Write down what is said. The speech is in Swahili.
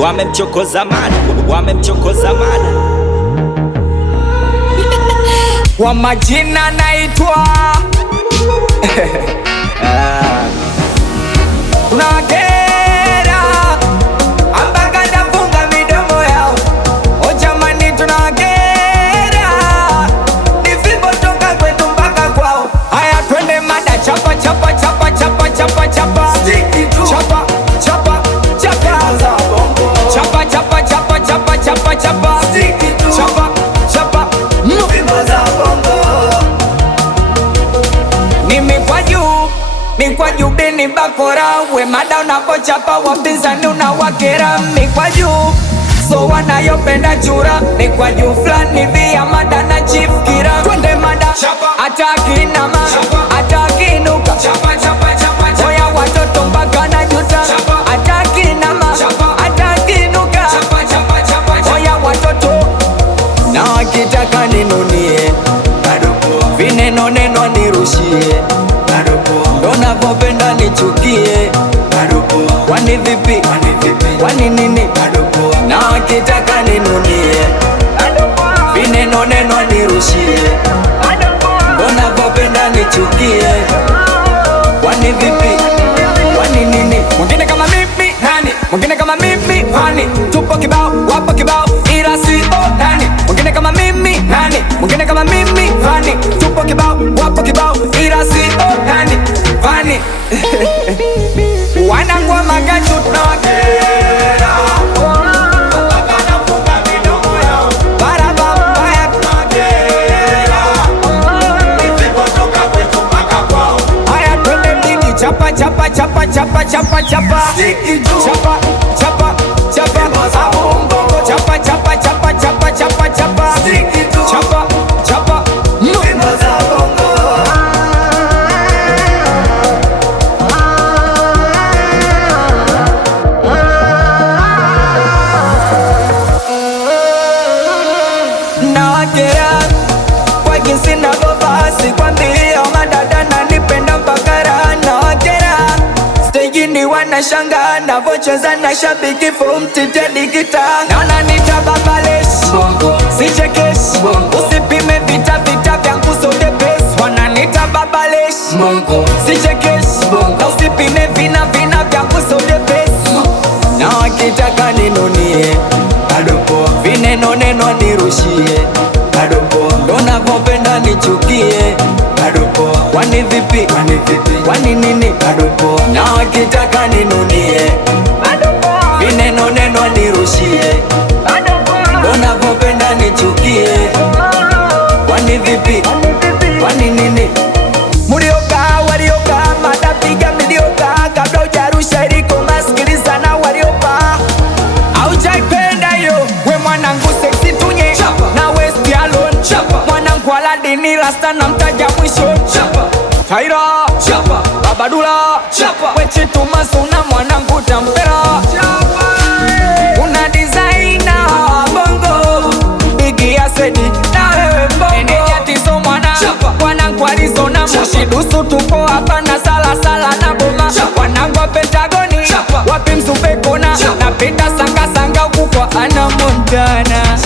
Wamemchokoza mada, wamemchokoza mada. Kwa majina naitwa tunawakera ambaka nafunga midomo yao. O jamani, tunawakera ni fimbo toka kwetu mpaka kwao. Haya twende mada, chapa chapa chapa chapa chapa chapa chapa chapa chapa chapa chapa chapa chapa chapa chapa chapa Mikwaju bini bakora we mada unapochapa wapinzani unawakera. Mikwaju so wanayopenda chura, mikwaju flani via mada na chief kira. Twende mada ataki nama ataki nuka oya watoto mpaka na juta. Ataki nama ataki nuka oya watoto na wakitaka ninunie vineno neno nirushie. Dona vopenda nichukie. Wani vipi? Wani nini? Na wakitaka ninunie vineno neno nirushie. Dona vopenda nichukie. Wani vipi? Wani nini? Mwingine kama mimi nani? Mwingine kama mimi nani? Tupo kibao, wapo kibao, ila si nani? Mwingine kama mimi nani? Mwingine kama mimi nani? Tupo kibao, wapo kibao, ila si nani? Vani wanangwa magachu tunawakera. Barabara tunawakera. Haya twende mjini, chapa chapa chapa chapa chapa chapa chapa chapa chapa chapa chapa chapa chapa chapa chapa nawakera kwa jinsi navyovasi kwambia madada nanipenda mpakara. Nawakera stejini wanashanga navocheza na shabiki fumtite gita. Naona nitababaleshi sichekeshi usipime vita vita vyangu zote pesi. Wananita babaleshi sichekeshi na usipime vina vina vyangu zote pesi. Na wakitaka ninunie vineno neno nirushie. Dona vopenda nichukie. Wani vipi? Wani nini? Na wakitaka ninunie vineno neno nirushie. Dona vopenda nichukie. Wani vipi? Wani nini? Murioka warioka matapiga milioka kabla ujarusha iliko masikiliza na wariopa. Aujaipenda yo we mwanangu sexy tunye na West alone. Mwanangu Aladini rasta na mtaja mwisho. Taira Babadula weche tumasuna mwanangu Tampera. Una designer bongo Bigi Asedi na wewe mbongo. Eneja tiso mwanangu Arizona Mushidusu tupo hapa na sala sala na boma. Mwanangu wa Pentagoni wapi msupe kona. Napenda sanga sanga ukukwa ana Montana.